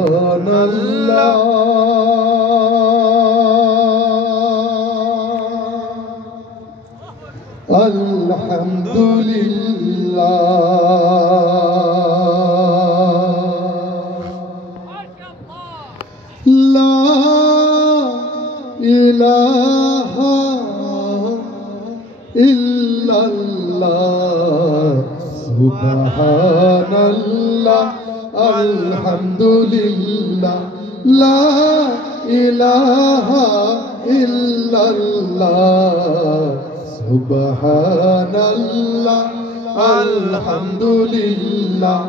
সুবহানাল্লাহ আলহামদুলিল্লাহ লা ইলাহা ইল্লাল্লাহ সুবহানাল্লাহ আলহামদুলিল্লাহ লা ইলাহা ইল্লাল্লাহ সুবহানাল্লাহ আলহামদুলিল্লাহ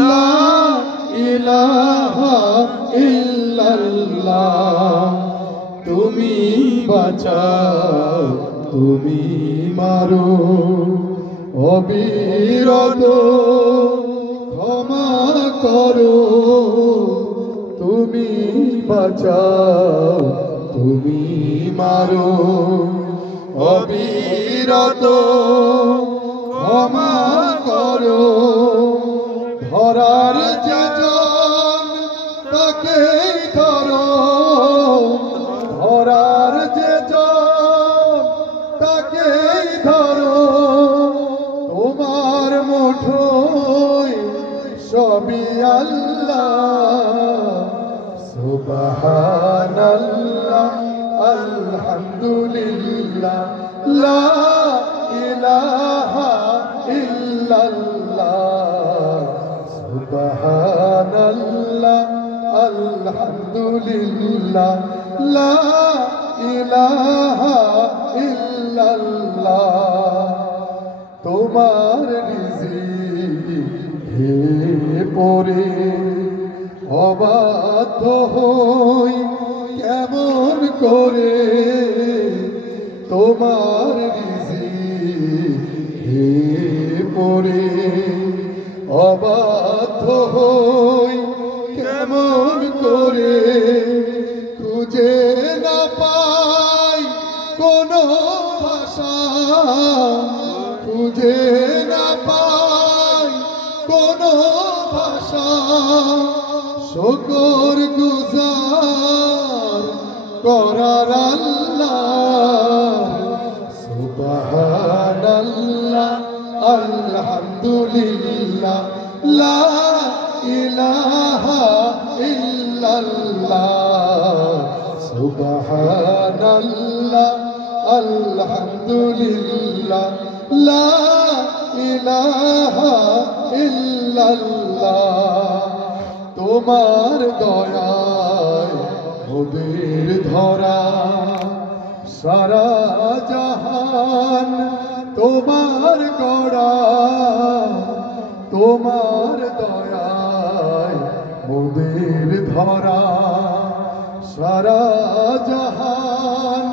লা ইলাহা ইল্লাল্লাহ তুমি বাঁচাও তুমি মারো অবিরত ক্ষমা করো তুমি বাঁচাও তুমি মারো অবিরত ক্ষমা করো ধরার যে জন তাকেই ধরো ধরার যে জন তাকেই ধরো তোমার মুঠোয় সবই আল্লাহ সুবহানাল্লাহ আলহামদুলিল্লাহ লা ইলাহা ইল্লাল্লাহ সুবহানাল্লাহ আলহামদুলিল্লাহ লা ইলাহা ইল্লাল্লাহ তোমার রিজিকে পড়ে অবাধ্য হই কেমন করে তোমার রিজিকে পড়ে অবাধ্য হই কেমন করে খুঁজে না পাই কোনো ভাষা খুঁজে না পাই কোনো ভাষা শুকর গুজার করার আল্লাহ সুবহানাল্লাহ আলহামদুলিল্লাহ লা ইলাহা ইল্লাল্লাহ সুবহানাল্লাহ আলহামদুলিল্লাহ লা ইলাহা ইল্লাল্লাহ তোমার দয়ায় মোদের ধরা সারা জাহান তোমার গড়া তোমার দয়ায় মোদের ধরা সারা জাহান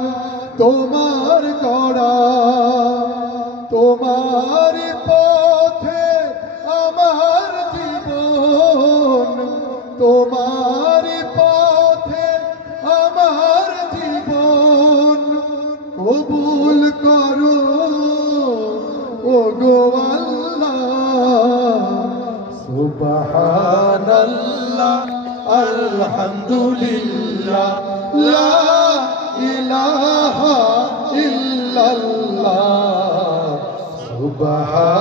তোমার গড়া তোমার পথে আমার জীবন তোমার পথে আমার জীবন কবুল করো ওগো আল্লাহ সুবহানাল্লাহ আলহামদুলিল্লাহ লা ইলাহা ইল্লাল্লাহ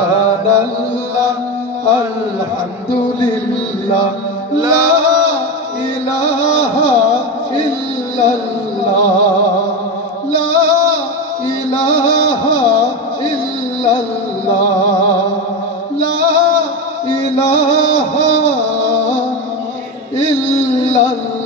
সুবহানাল্লাহ আলহামদুলিল্লাহ লা ইলাহা ইল্লাল্লাহ লা ইলাহা ইল্লাল্লাহ লা ইলাহা ইল্লাল্লাহ